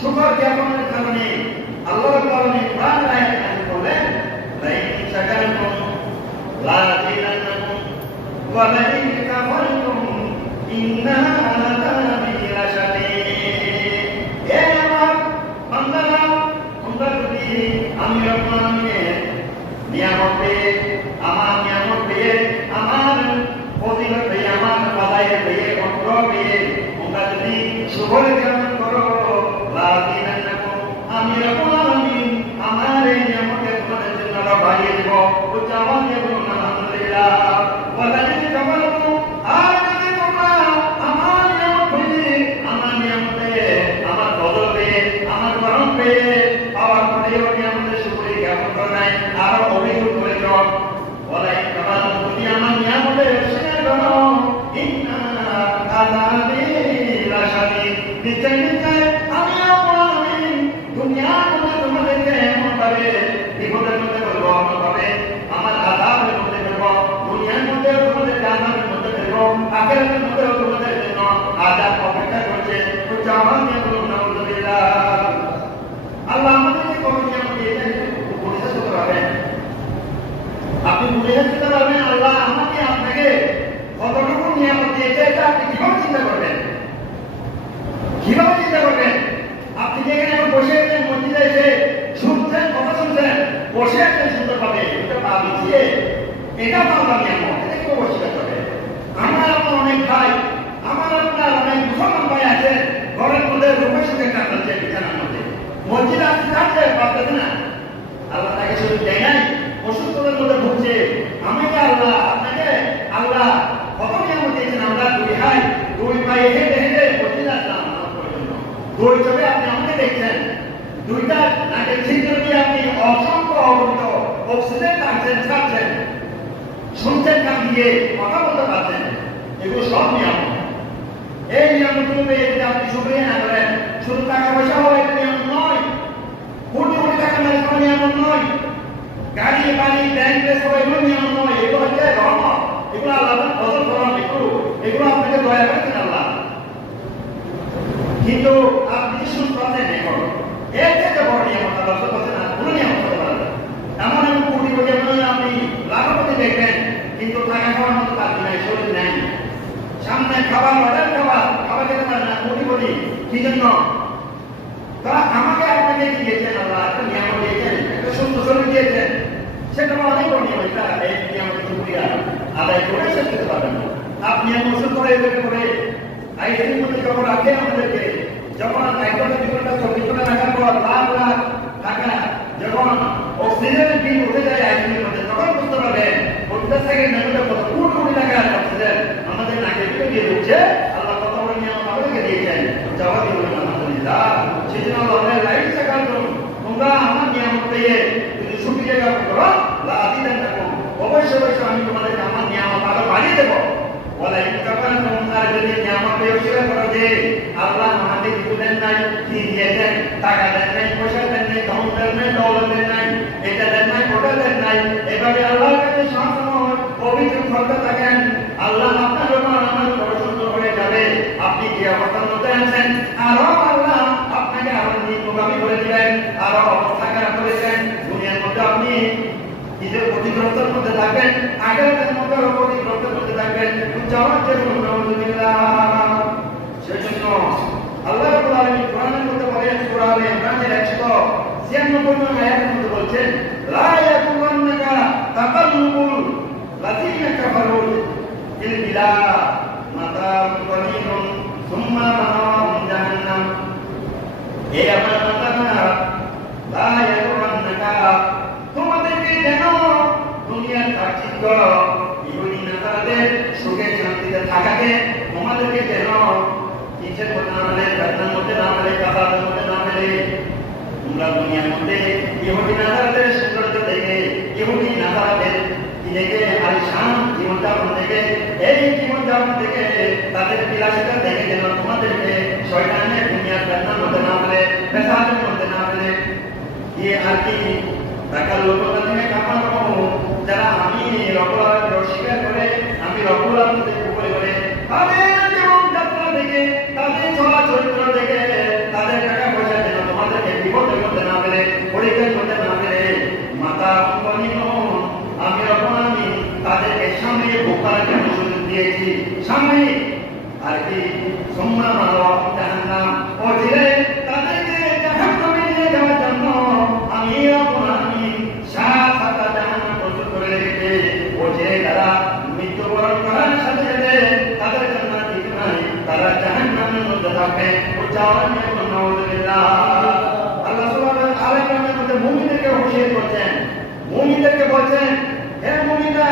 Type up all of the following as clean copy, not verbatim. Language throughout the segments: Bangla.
শুকর জ্ঞাপনের কারণে আল্লাহ কারণে প্রাণ আয়াত নাযিল করলেন, লাইন শাকারতুম লাযিদান্নাকুম ওয়া লাইন কাফারতুম ইন্না আযাবি লাশাদীদ। হে আমার বান্দারা, তোমরা যদি আমি রব্বুল আলামিনের নিয়ামত পেয়ে, আমার নিয়ামত পেয়ে, আমার ফজিলত পেয়ে, আমার ফাদাইল পেয়ে, অনুগ্রহ পেয়ে তোমরা যদি শুকর জ্ঞাপন করো, লাযিদান্নাকুম, আমি রব্বুল আলামিন আমার এই নিয়ামতের তোমাদের জন্য আরো বাড়িয়ে দেব। উচ্চারণ দিয়ে বলুন আলহামদুলিল্লাহ। ওয়া লাইন কাফারতুম, আর যদি তোমরা আমার নিয়ামত পেয়ে, আমার নিয়ামতে, আমার বদল পেয়ে, আমার গরম পেয়ে পাওয়ার পরেও নিয়ামতের শুকরিয়া জ্ঞাপন করো নাই, আরো অভিযোগ করে যাও। ওয়া লাইন কাফারতুম, যদি আমার নিয়ামতের অস্বীকার করো, ইন্না আযাবি লাশাদীদ, নিশ্চয় নিশ্চয় আমি রব্বুল আলামিন দুনিয়ার মধ্যে তোমাদেরকে এমনভাবে বিপদের মধ্যে ফেলবো, এমনভাবে আমার আযাবের মধ্যে ফেলবো, দুনিয়ার মধ্যে তোমাদেরকে আযাবের মধ্যে ফেলবো, আখিরাতের মধ্যেও তোমাদের জন্য আযাব অপেক্ষা করছে। উচ্চারণ দিয়ে বলুন আলহামদুলিল্লাহ। আল্লাহ আমাদেরকে কোন নিয়ামত দিয়েছেন পরিশেষ করতে পারবেন? আপনি পরিশেষ করতে পারবেন আল্লাহ আমাকে আপনাকে কতটুকু নিয়ামত দিয়েছে, এটা আপনি কিভাবে চিন্তা করবেন? কিভাবে চিন্তা করবেন? আপনি যেখানে এখন বসে আছেন, মসজিদে এসে শুনছেন, কথা শুনছেন, বসে আছেন সুন্দরভাবে, এটা পা বিছিয়ে, এটা তো আল্লাহ নিয়ামত, এটা কেউ অস্বীকার করবে? আমার আপনার অনেক ভাই, আমার আপনার অনেক মুসলমান ভাই আছেন, ঘরের মধ্যে রোগের সুখে কাটাচ্ছে, বিছানার মধ্যে মসজিদে আসতে যাচ্ছে, পারতেছে না। আল্লাহ তাকে সুযোগ দেয় নাই, অসুস্থতার মধ্যে ভুগছে। আমাকে আল্লাহ, আপনাকে আল্লাহ কত নিয়ামত দিয়েছেন। আমরা দুই ভাই, দুই ভাই হেঁটে হেঁটে মসজিদে আসলাম পর্যন্ত, দুই চোখে আপনি আমাকে দেখছেন, দুইটা নাকের ছিদ্র দিয়ে আপনি অসংখ্য অগণিত অক্সিজেন টানছেন, ছাড়ছেন, শুনছেন কান দিয়ে, কথা বলতে পারছেন, এগুলো সব নিয়ামত। এই নিয়ামতগুলো পেয়ে যদি আপনি শুকরিয়া না করেন, শুধু টাকা পয়সা হওয়া এটা নিয়ামত নয়, কোটি কোটি টাকা মালিক হওয়া নিয়ামত নয়, গাড়ি বাড়ি ব্যাংক সবাই এগুলো নিয়ামত নয়, এগুলো হচ্ছে রহমত, এগুলো আল্লাহ ফজল করম, এগুলো আপনাকে দয়া করেছেন আল্লাহ। কিন্তু আপনি যে শুনতে পাচ্ছেন এখন, এর থেকে বড় নিয়ামত আল্লাহ করছেন না, কোনো নিয়ামত হতে পারে না। এমন এমন কোটি কোটি আপনি লাখপতি দেখবেন, কিন্তু টাকা খাওয়ার মতো তার নাই, শরীর নাই, সামনে খাবার অর্ডার খাবার খেতে পারে না, কোটি কোটি। কি জন্য? তারা আমাকে আপনাকে কি দিয়েছেন আল্লাহ? একটা নিয়ামত দিয়েছেন, একটা সুন্দর শরীর দিয়েছেন, সেটা অনেক বড় নিয়ামত। এটা এই নিয়ামত শুকরিয়া আদায় করে শেষ করতে পারবেন না। আপনি এমন ওষুধ করে এদেরকে করে আইসিইউর মধ্যে যখন রাখেন আমাদেরকে, যখন 1 ঘন্টা 2 ঘন্টা 24 ঘন্টা রাখার পর লাখ লাখ টাকা যখন অক্সিজেনের বিল উঠে যায় আইসিইউর মধ্যে, তখন বুঝতে পারবেন 50 সেকেন্ডের মধ্যে কত কোটি কোটি টাকার অক্সিজেন আমাদের নাকে ভিতরে দিয়ে উঠছে। আল্লাহ কত বড় নিয়ামত আমাদেরকে দিয়েছেন, জবাব দিবেন আলহামদুলিল্লাহ। সেজন্য আল্লাহ লাইন শাকারতুম, তোমরা আমার নিয়ামত পেয়ে যদি শুকরিয়া জ্ঞাপন করো, লাযিদান্নাকুম, অবশ্যই অবশ্যই আমি তোমাদেরকে আমার নিয়ামত আরো বাড়িয়ে দেব। ওয়া লাইন কাফারতুম, আর যদি নিয়ামত পেয়ে অস্বীকার করো যে আল্লাহ আমাদের কিছু দেন নাই, কি দিয়েছেন, টাকা দেন নাই, পয়সা দেন নাই, ধন দেন নাই, দৌলত দেন নাই, এটা দেন নাই, ওটা দেন নাই, এভাবে আল্লাহর কাছে সবসময় অভিযোগ করতে থাকেন, আল্লাহ আপনার জন্য আমার বড় সুন্দর হয়ে যাবে। আপনি যে অবস্থার মধ্যে আছেন, আরো আল্লাহ আপনাকে আরো নিকটগামী করে দিবেন, আরো অবস্থা খারাপ করে দেন। দুনিয়ার মধ্যে আপনি নিজের ক্ষতিগ্রস্তের মধ্যে থাকবেন, আখিরাতের মধ্যে ক্ষতিগ্রস্তের মধ্যে থাকবেন। উচ্চারণ যে আলহামদুলিল্লাহ। সেজন্য আল্লাহ রাব্বুল আলামিন কোরআনের মধ্যে বলেন, সূরা আলে ইমরানের 196 নং আয়াতের মধ্যে বলছেন, লা ইয়াকুন্নাকা তাকাল্লুবুল লাযিনা কাফারু ফিল বিলাদ মাতাউন কালীলুন সুম্মা মাআহুম জাহান্নাম। হে আমার বান্দারা, লা ইয়াকুন্নাকা, তোমাদেরকে যেন দুনিয়ার চাকচিক্য, ইহুদি নাসারাদের সুখে শান্তিতে থাকাকে তোমাদেরকে যেন কিসের মধ্যে না মেলে, বেদনার মধ্যে না মেলে, কাবাদের মধ্যে না মেলে। তোমরা দুনিয়ার মধ্যে ইহুদি নাসারাদের সৌন্দর্য দেখে, ইহুদি নাসারাদের দেখে, আলিশান জীবনযাপন দেখে, এই জীবনযাপন দেখে, তাদের বিলাসিতা দেখে যেন তোমাদেরকে শয়তানের দুনিয়ার বেদনার মধ্যে না মেলে, পেশাবের মধ্যে না মেলে। ये आरती টাকার লোকতা থেকে কামান করব, যারা আমি রব্বুল আলামিন অস্বীকার করে, আমি রব্বুল আলামিনের উপরে করে, তাদের জীবন যাত্রা দেখে, তাদের চলা চরিত্র দেখে, তাদের টাকা পয়সা করে পরীক্ষা করতে না পেরে মাতা অঙ্গহীন আমি রকমানি তাদেরকে সামনে বোকার জন্য সুযোগ দিয়েছি সামনে আর কি সম্মান জাহান্নাম ও জিরে তাদেরকে জাহান্নামে নিয়ে যাওয়ার জন্য আমি রকমানি সাত জাহান্নাম প্রস্তুত করে রেখেছি ও যে তারা মৃত্যুবরণ করার সাথে সাথে তাদের জন্য ঠিক নাই তারা জাহান্নামের মধ্যে থাকবে ও যাওয়ার জন্য নাউযুবিল্লাহ। আল্লাহ সুবহানাহু ওয়া তাআলা কোরআনের মধ্যে মুমিনদেরকে হুঁশিয়ার করছেন, মুমিনদেরকে বলছেন হে মুমিনরা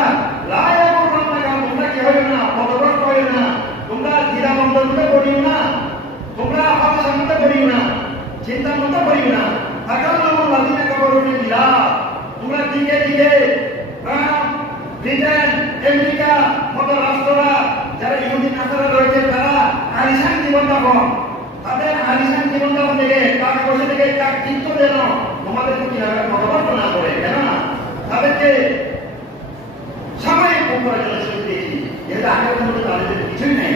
লা ইয়াকুরুন্নাকা তোমরা কি হইও না, পথভ্রষ্ট হইও না, তোমরা দ্বিধাদ্বন্দ্বের মধ্যে পড়িও না, তোমরা হতাশার মধ্যে পড়িও না, চিন্তার মধ্যে পড়িও না। তাকাল্লামুল লাযিনা কাফারু বিল্লাহ তোমরা দিকে দিকে ব্রিটেন আমেরিকা মতো রাষ্ট্ররা যারা ইহুদি নাসারা রয়েছে তারা আলিশান জীবনযাপন তাদের আলিশান জীবনযাপন থেকে টাকা পয়সা থেকে চাকরিত্ব যেন তোমাদেরকে কিভাবে পথভ্রষ্ট না করে, কেননা তাদেরকে সাময়িক ভোগ করার জন্য সুযোগ দিয়েছি, যেহেতু আগের মধ্যে তাদের কিছুই নেই,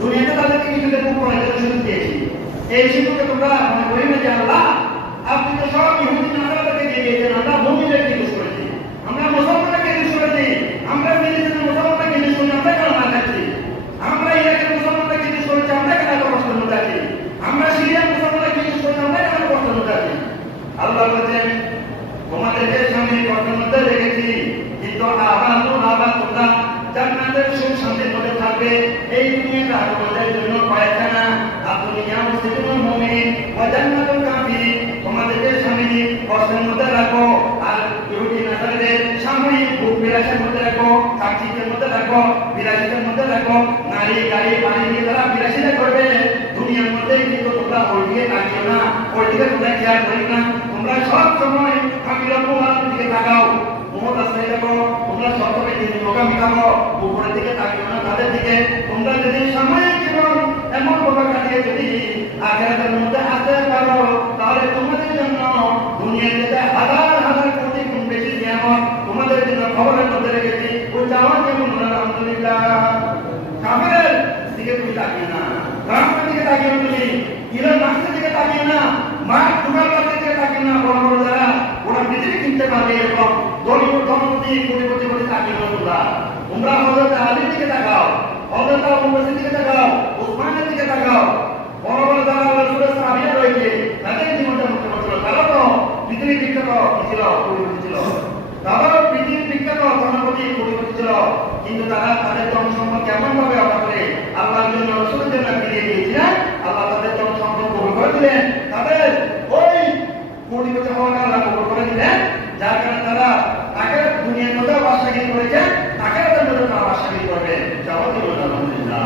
দুনিয়াতে তাদেরকে কিছুতে ভোগ করার জন্য সুযোগ দিয়েছি। এই সুযোগে তোমরা মনে করি না যে আল্লাহ আপনি তো সব ইহুদি নাসারাদেরকে দিয়ে দিয়েছেন, আমরা মুমিনদেরকে ইউজ করেছি, আমরা মুসলমানদেরকে ইউজ করেছি, আমরা ফিলিস্তিনের মুসলমানদেরকে ইউজ করেছি, আমরা কেন না খাচ্ছি, আমরা ইরাকের মুসলমানদেরকে ইউজ করেছি, আমরা কেন এত কষ্টের মধ্যে আছি, আমরা সিরিয়ার মুসলমানদেরকে ইউজ করেছি, আমরা কেন কষ্টের মধ্যে আছি। আল্লাহ বলছেন তোমাদেরকে সামনে কষ্টের মধ্যে রেখেছি, কিন্তু আবার তোমরা জান্নাতের সুখ শান্তির মধ্যে থাকবে। এই দুনিয়াটা তোমাদের জন্য কয়েকখানা দুনিয়া মুসলিমুল মুমিন ওয়া জান্নাতুল কাফির তোমাদেরকে সামনে কষ্টের মধ্যে রাখো, আর ইহুদি নাসারাদের সাময়িক ভোগ বিলাসের মধ্যে রাখো, চাকচিক্যের মধ্যে রাখো, বিলাসিতার মধ্যে রাখো, নারী গাড়ি বাড়ি নিয়ে তারা বিলাসিতা করবে দুনিয়ার মধ্যে, কিন্তু তোমরা ওই দিকে তাকিও না, ওই দিকে তোমরা খেয়াল করিও না, তোমরা সব সময় আমি রকমার দিকে তাকাও, মোহাম্মদ আসলে দেখো তোমরা সব সময় দিন মোকামি থাকো, উপরের দিকে তাকিও না তাদের দিকে। তোমরা যদি সাময়িক জীবন এমন ভাবে কাটিয়ে যদি আখিরাতের মধ্যে আসতে পারো তাহলে তোমাদের জন্য দুনিয়াতে হাজার হাজার কোটি গুণ বেশি নিয়ামত তোমাদের জন্য খবরের মধ্যে রেখেছি। ও যাওয়ার যেমন আলহামদুলিল্লাহ। কাফেরের দিকে তুমি তাকিও না, রামের দিকে তাকিও না, তুমি ইলন মাস্কের দিকে তাকিও না, মার্ক জুকারবার্গের দিকে তাকিও না, বড় বড় যারা ওরা পৃথিবী কিনতে পারবে এরকম দলীয় ধনপতি কোটিপতি বলে তাকিও না। তোমরা তোমরা হযরত আলীর দিকে তাকাও, হযরত আবু বকরের দিকে তাকাও, উসমানের দিকে তাকাও, বড় বড় যারা রাসূলের সাহাবীরা রয়েছে তাদের জীবনটা মুক্ত ছিল, তারা তো পৃথিবী বিখ্যাত ছিল, কোটিপতি ছিল, তারাও পৃথিবী বিখ্যাত ধনপতি কোটিপতি ছিল, কিন্তু তারা তাদের ধন সম্পদ কেমন ভাবে অর্জন করে আল্লাহর জন্য রাসূলের জন্য ফিরিয়ে দিয়েছিলেন। আল্লাহ তাদের ধন সম্পদ কবুল করে দিলেন, তাদের ওই কোটিপতি হওয়াটা আল্লাহ কবুল করে দিলেন, যার কারণে তারা তাকে দুনিয়ার মধ্যে বাদশাহী করেছেন, আখিরাতের মধ্যে তারা বাদশাহী করবে। আলহামদুলিল্লাহ।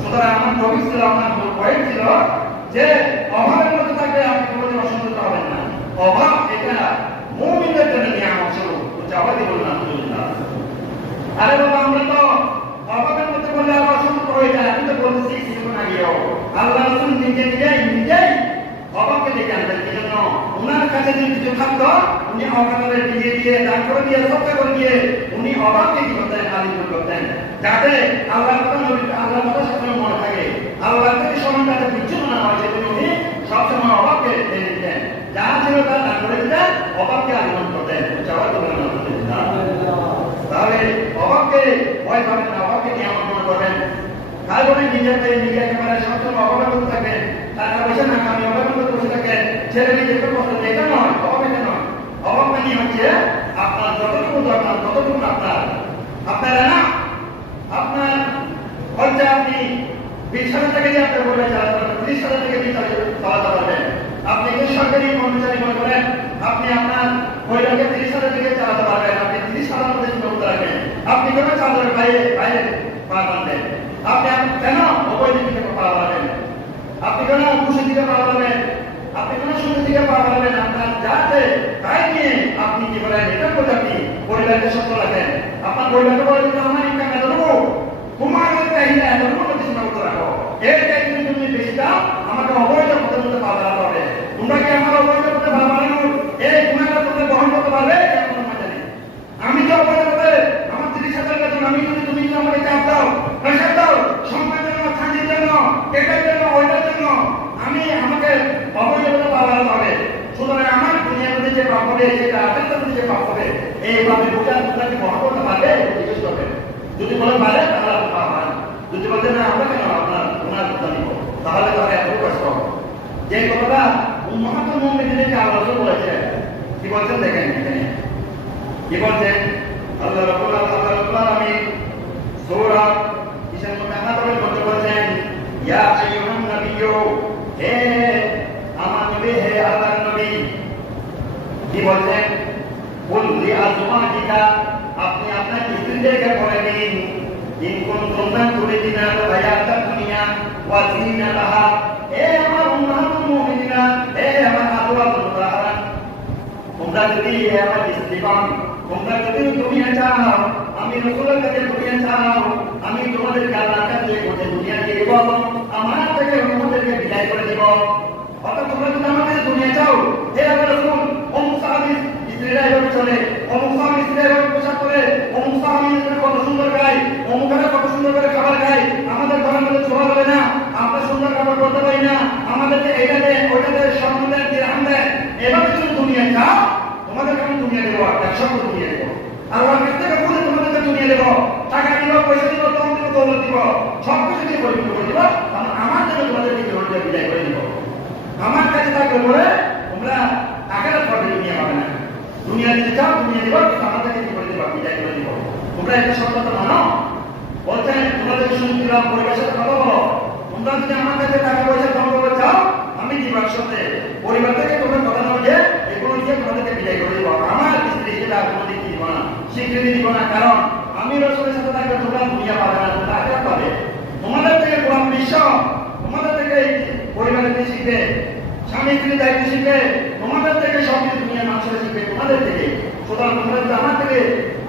সুতরাং আমার টপিক ছিল, আমার পয়েন্ট ছিল যে অভাবের মধ্যে থাকলে আপনি কোনোদিন অসন্তুষ্ট হবেন না। অভাব এটা মুমিনদের জন্য নিয়ামত স্বরূপ। আলহামদুলিল্লাহ। আরে বাবা আমরা তো অভাবের মধ্যে বললে আবার অসন্তুষ্ট হয়ে যায়। আমি তো বলছি কিছুক্ষণ আগেও আল্লাহ রাসূল নিজেই অভাবকে ডেকে আনতেন। এই জন্য ওনার কাছে যদি কিছু থাকতো উনি অভাবের দিয়ে দান করে দিয়ে সবটা করে দিয়ে উনি অভাবকে কি করতেন, আলিম করতেন, যাতে আল্লাহর কথা সবসময় মনে থাকে, আল্লাহর থেকে সময় কাছে বিচ্ছুন্ন না হয়, সেজন্য উনি সবসময় অভাবকে টেনে দিতেন, যা ছিল তা দান করে দিতেন, অভাবকে আলিমান করতেন। তাহলে অভাবকে ভয় পাবেন না, অভাবকে নিয়ামত মনে করবেন। তাই বলে নিজে একেবারে সবসময় অভাবের মধ্যে থাকবেন, টাকা পয়সা না আমি অভাবের মধ্যে বসে থাকেন, ছেলে নিজেকে কষ্ট দেয়, এটা নয়, অভাব এটা নয়। অভাব মানে হচ্ছে আপনার যতটুকু দরকার ততটুকু আপনার না আপনার খরচা আপনি 20,000 টাকা দিয়ে আপনার পরিবার চালাতে পারবেন, 30,000 টাকা দিয়ে চালাতে পারবেন। আপনি যে সরকারি কর্মচারী মনে করেন আপনি আপনার পরিবারকে 30,000 টাকা চালাতে পারবেন, আপনি 30,000 মধ্যে চিন্তা করতে রাখবেন। আপনি কেন চালাবেন বাইরে পা বাঁধবেন, আপনি কেন অবৈধ দিকে পা বাঁধবেন, আপনি কেন ঘুষের দিকে পা বাঁধবেন, আপনি কেন সুদের দিকে পা বাঁধবেন। আপনার যাতে তাই নিয়ে আপনি কি করেন, এটা করে আপনি পরিবারকে সফল রাখেন। আপনার পরিবারকে বলেন আমার ইনকাম এতটুকু, তোমার চাহিদা এতটুকু মধ্যে চিন্তা করতে রাখো, এর চাইতে তুমি বেশি দাও, আমাকে অবৈধ পথের মধ্যে পা বাড়াতে হবে। তোমরা কি আমার অবৈধ পথে পা বাড়ানোর এই গুণাটা তোমরা গ্রহণ করতে পারবে? আমি তো অবৈধ পথে আমার 30,000 বেতন, আমি যদি তুমি আমাকে চাপ দাও, প্রেশার দাও, সম্মানের জন্য, শান্তির জন্য, এটার জন্য, ওইটার জন্য, আমাকে অবৈধ পথে পা বাড়াতে হবে। সুতরাং আমার হবে, সেটা আটের সাথে যে পাপ হবে, এইভাবে বুঝে আপনাকে বহন করতে পারবে জিজ্ঞেস করবেন। যদি বলে পারে তাহলে আপনি পাবেন, যদি বলতে না আমরা কেন আপনার ওনার কথা নিব, তাহলে তাহলে এত কষ্ট হবে। যে কথাটা উম্মাহাতুল মুমিনিনকে আল্লাহ রাসূল বলেছেন, কি বলছেন দেখেন এখানে কি বলছেন, আল্লাহ রাব্বুল আলামিন সূরা ইসরার মধ্যে বলছেন, ইয়া আইয়ুহান নাবিয়্যু, হে আমার নবী, হে আল্লাহর নবী, কি বলছেন, কুল লি আজওয়াজিকা, আপনি আপনার স্ত্রীদেরকে বলে দিন, ইন কুনতুম তুরিদিনা আল হায়াতাদ দুনিয়া ওয়া যিনাতাহা, হে আমার উম্মাহাতুল মুমিনিনা, হে আমার আজওয়াজুল মুতাহহারাত, তোমরা যদি হে আমার স্ত্রীগণ, তোমরা যদি দুনিয়া চাও, আমি রাসূলের কাছে দুনিয়া চাও, আমি তোমাদেরকে আল্লাহর কাছে দুনিয়া দিয়ে দেব, আমার থেকে তোমাদেরকে বিদায় করে দেব। অর্থাৎ তোমরা যদি আমার কাছে দুনিয়া চাও, হে আল্লাহর রাসূল, অমুক সাহাবী স্ত্রীরা এভাবে চলে, অমুক সাহাবী স্ত্রীরা এভাবে পোশাক পরে, অমুক সাহাবী কত সুন্দর গায়, অমুকেরা কত সুন্দর করে খাবার খায়, আমাদের ঘরের মধ্যে ছোঁয়া হবে না, আমরা সুন্দর খাবার করতে পারি না, আমাদেরকে এইটা দেয় ওইটা দেয়, স্বর্ণ দেয়, দিরহাম দেয়, এভাবে যদি দুনিয়া চাও, তোমাদেরকে আমি দুনিয়া দেবো, 100 দুনিয়া দেবো। আল্লাহর কাছ থেকে বলে তোমাদেরকে দুনিয়া দেবো, টাকা দিব, পয়সা দিব, দম দিব, দৌলত দিব, সব কিছু দিয়ে পরিপূর্ণ করে দিব, কারণ আমার জন্য তোমাদেরকে জীবনটা বিদায় করে দিব। আমার কাছে থাকলে বলে তোমরা টাকার পরে দুনিয়া পাবে না, দুনিয়া দিতে চাও দুনিয়া দিব, আমার কাছে কি করে দিব, বিদায় করে দিব। তোমরা একটা সত্যতা মানো, বলছেন তোমাদের শুনতে দিলাম, পরিবারের সাথে কথা বলো, তোমরা যদি আমার কাছে টাকা পয়সা দম করতে চাও, আমি দিবার সাথে পরিবার থেকে তোমরা কথা না বলে এগুলো দিয়ে তোমাদেরকে বিদায় করে দিব। আমার স্ত্রী সেটা তোমাদের কি দিব না, স্বীকৃতি দিব না, কারণ আমি রাসূলের সাথে থাকলে তোমরা দুনিয়া পাবে না, তোমরা আখিরাত পাবে। তোমাদের থেকে কোরআন বিশ্ব, তোমাদের থেকে পরিবারের থেকে শিখবে, স্বামী স্ত্রীর দায়িত্ব শিখবে, তোমাদের থেকে সব কিছু দুনিয়ার মানুষরা শিখবে তোমাদের থেকে। সুতরাং তোমরা যদি আমার থেকে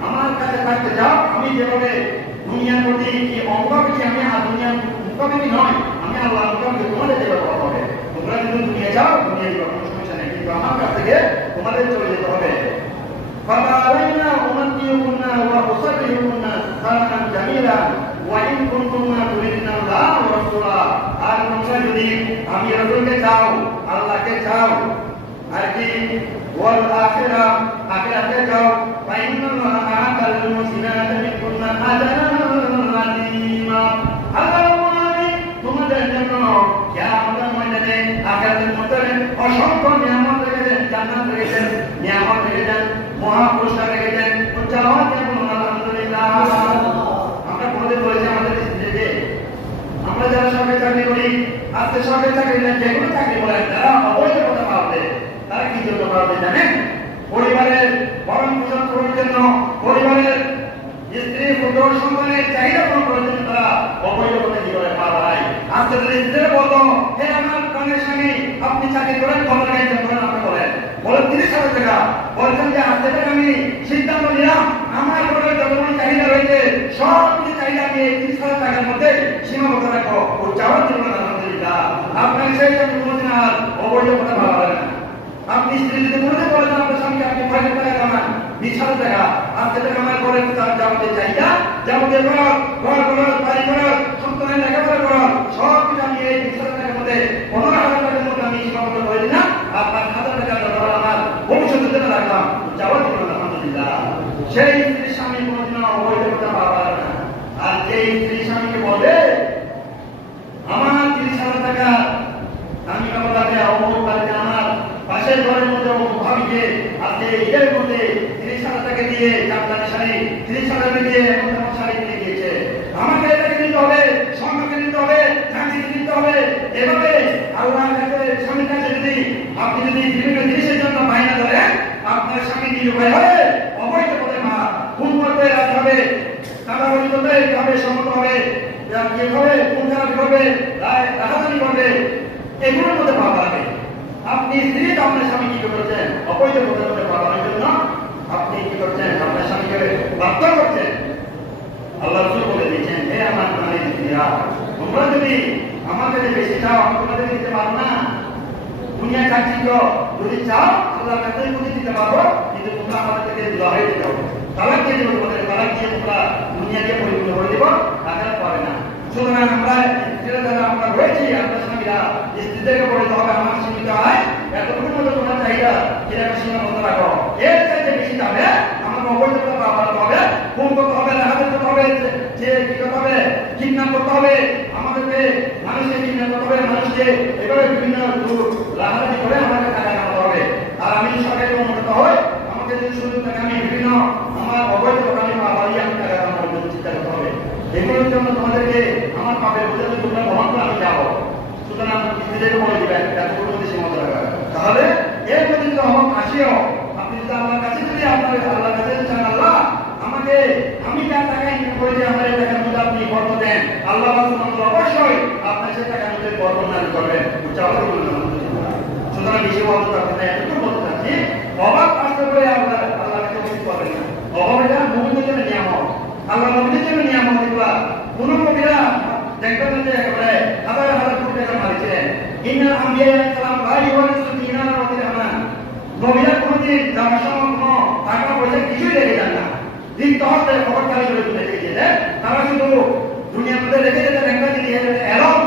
আমার কাছে থাকতে চাও, আমি যেভাবে দুনিয়ার প্রতি কি অঙ্গবিধি, আমি দুনিয়ার মুখাবিধি নয়, আমি আল্লাহর মুখাবিধি, তোমাদের যেভাবে কথা হবে। তোমরা যদি দুনিয়া চাও দুনিয়া দিবা, কোনো সমস্যা নেই, কিন্তু আমার কাছ থেকে তোমাদের চলে যেতে হবে। ফাবারাইনা উমাতিয়ুকুন্না ওয়া উসাররিহুকুন্না সারান জামিলা ওয়া ইন কুনতুমা তুরিদনা আল্লাহ ওয়া রাসূলা, আর তোমরা যদি আমি রাসূলকে চাও, আল্লাহকে চাও, আর কি ওয়াল আখিরাহ, আখিরাতে চাও, ফাইন্নাল্লাহা আ'তাল মুহসিনাতি মিনকুন্না আজরান আযীমা, আল্লাহ তোমাদের জন্য কিয়ামতের ময়দানে, আখিরাতের ময়দানে অসংখ্য নিয়ামত রেখেছেন, জান্নাত রেখেছেন, নিয়ামত রেখেছেন, মহা পুরস্কার রেখেছেন। উচ্চারণ যেমন আলহামদুলিল্লাহ। আমরা কোনদিন বলেছি আমাদের স্ত্রীকে, আমরা যারা সরকারি চাকরি করি, আজকে সরকারি চাকরি না, যে কোনো চাকরি বলেন, তারা অবৈধ কথা পাবে, তারা কি জন্য পাবে জানেন? পরিবারের ভরণ পোষণ করার জন্য, পরিবারের স্ত্রী পুত্র সন্তানের চাহিদা পূরণ করার জন্য তারা অবৈধ কথা কি করে পায়। আজকে যদি স্ত্রীরা বলতো, হে আমার প্রাণের স্বামী, আপনি চাকরি করেন, কত টাকা ইনকাম করেন, আপনি বলেন 30,000 টাকা, বলছেন যে আজ থেকে আমি সিদ্ধান্ত নিলাম, আমার ঘরের যতগুলো চাহিদা রয়েছে সব কিছু চাহিদা আমি 30,000 টাকার মধ্যে সীমাবদ্ধ রাখবো। উচ্চারণ জীবন আলহামদুলিল্লাহ। আপনার সেই জন্য কোনোদিন আর অবৈধ কথা ভাবা না। আপনি স্ত্রী যদি কোনোদিন বলেন আপনার স্বামীকে আপনি 5,000 টাকা কামান, 20,000 টাকা, আজকে থেকে আমার ঘরের যাবতীয় চাহিদা, যাবতীয় ঘর বাড়ি সন্তানের লেখাপড়া সব কিছু আমি এই 20,000 টাকার মধ্যে 15,000 টাকার মধ্যে আমি সীমাবদ্ধ করে দিলাম, আপনার 1,000 টাকা আমার ভবিষ্যতের জন্য রাখলাম। যাওয়ার জন্য আলহামদুলিল্লাহ। সেই স্ত্রীর স্বামী কোনোদিন অবৈধ কথা ভাবা না। আর যে স্ত্রী স্বামীকে বলে আমার 30,000 টাকা আমি বাবাকে অমুক বাড়িতে আমার পাশের ঘরের মধ্যে ভাবিকে আজকে ঈদের মধ্যে 30,000 টাকা দিয়ে জামদানি শাড়ি 30,000 টাকা দিয়ে এমন শাড়ি কিনে দিয়েছে, আমাকে এটাকে নিতে হবে, স্বর্ণকে নিতে হবে, চাঁদিকে নিতে হবে। এভাবে আল্লাহর কাছে স্বামীর কাছে যদি আপনি যদি বিভিন্ন জিনিসের জন্য বায়না ধরেন, আপনার স্বামী নিরুপায় হবে, অবৈধ পথে খুন করতে রাখতে হবে, কাটাবাড়ি করতে হবে, সম্মত হবে, কি হবে, খুন খারাপি করবে, রাহাজানি করবে, এগুলোর মধ্যে পাওয়া যাবে। আপনি স্ত্রী তো আপনার স্বামী কি করছেন? অবৈধ পথের মধ্যে পাওয়ার জন্য আপনি কি করছেন? আপনার স্বামীকে বাধ্য করছেন। আল্লাহ রাসূল বলে দিয়েছেন, হে আমার প্রাণের স্ত্রীরা, তোমরা যদি আমার কাছে বেশি চাও, আমি তোমাদের দিতে পারবো না। দুনিয়া চাকরির যদি চাও আল্লাহর কাছে দিতে পারবো, কিন্তু তোমরা আমাদের থেকে লড়াই দিতে হবে, তালাক দিয়ে দেবো, তোমাদের তালাক দিয়ে তোমরা দুনিয়াকে পরিপূর্ণ করে দেবো, আখিরাত পাবে না। সুতরাং আমরা স্ত্রীরা যারা আমরা রয়েছি, আপনার স্বামীরা স্ত্রীদেরকে বলতে হবে আমার সীমিত হয়, এতটুকুর মধ্যে তোমরা চাই এটা সীমাবদ্ধ রাখো। এর চাইতে বেশি যাবে আমাকে অবৈধতা বাড়াতে হবে, খুন করতে হবে, রাহাত করতে হবে, যে কি করতে হবে, কিডন্যাপ করতে হবে, আমাদেরকে মানুষকে কিডন্যাপ করতে হবে, মানুষকে এভাবে বিভিন্ন রাহাতি করে আমাকে টাকা কামাতে হবে। আর আমি সরকারি অনুমোদিত হই, আমাকে যদি সুযোগ থাকে আমি বিভিন্ন আমার অবৈধ দোকানে বাড়িয়ে আমি টাকা কামানোর জন্য চিন্তা করতে হবে। এগুলোর জন্য তোমাদেরকে আমার পাপের বোঝা যদি তোমরা গ্রহণ করে আমি যাবো। সুতরাং নিজেদেরকে বলে দিবেন এতটুকুর মধ্যে সীমাবদ্ধ রাখা। তাহলে এর প্রতি যদি অভাব আসেও আপনি যদি আল্লাহর কাছে যদি আল্লাহর কাছে চান, আল্লাহ আমাকে আমি যার টাকা ইনকাম করে যে আমার এই টাকার মধ্যে আপনি বর্ণ দেন, আল্লাহ অবশ্যই আপনার সে টাকার মধ্যে বর্ণ দান করবেন। উচ্চারণ করবেন। সুতরাং বেশি অভাব থাকবে না, এতটুকু বলতে চাচ্ছি অভাব আসতে করে আল্লাহ কাছে উচিত করবেন না। অভাব এটা মুমিনের জন্য নিয়ামত, আল্লাহ নবীদের জন্য নিয়ামত। এগুলা কোন কবিরা দেখবেন যে একেবারে হাজার হাজার কোটি টাকা মারিছিলেন। ইন্না আম্বিয়া সালাম ভাই ওয়ারিসু দিনার ওয়া দিরহামান। নবীরা কোনদিন যাওয়ার সময় কোনো টাকা পয়সা কিছুই রেখে যান না। দিন তহতে খবর কালি করে তুলে রেখে যেতেন। তারা শুধু দুনিয়ার মধ্যে রেখে যেতেন একটা জিনিস, এলম,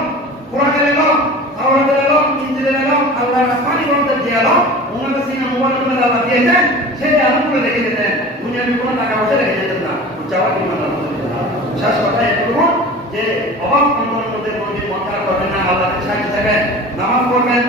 কোরআনের এলম, তাওরাতের এলম, ইনজিলের এলম, আল্লাহর আসমানি গ্রন্থের যে এলম, ওনাদের সিনা মোবাইলের মধ্যে আল্লাহ দিয়েছেন, সেই এলমগুলো রেখে যেতেন। দুনিয়ার কোনো টাকা পয়সা রেখে যেতেন না। উচ্চারণ শেষ কথা এটুকু যে অভাব আন্দোলনের মধ্যে কোনদিন মন খারাপ করবেন না, আল্লাহকে সাহায্য থাকবেন, নামাজ পড়বেন।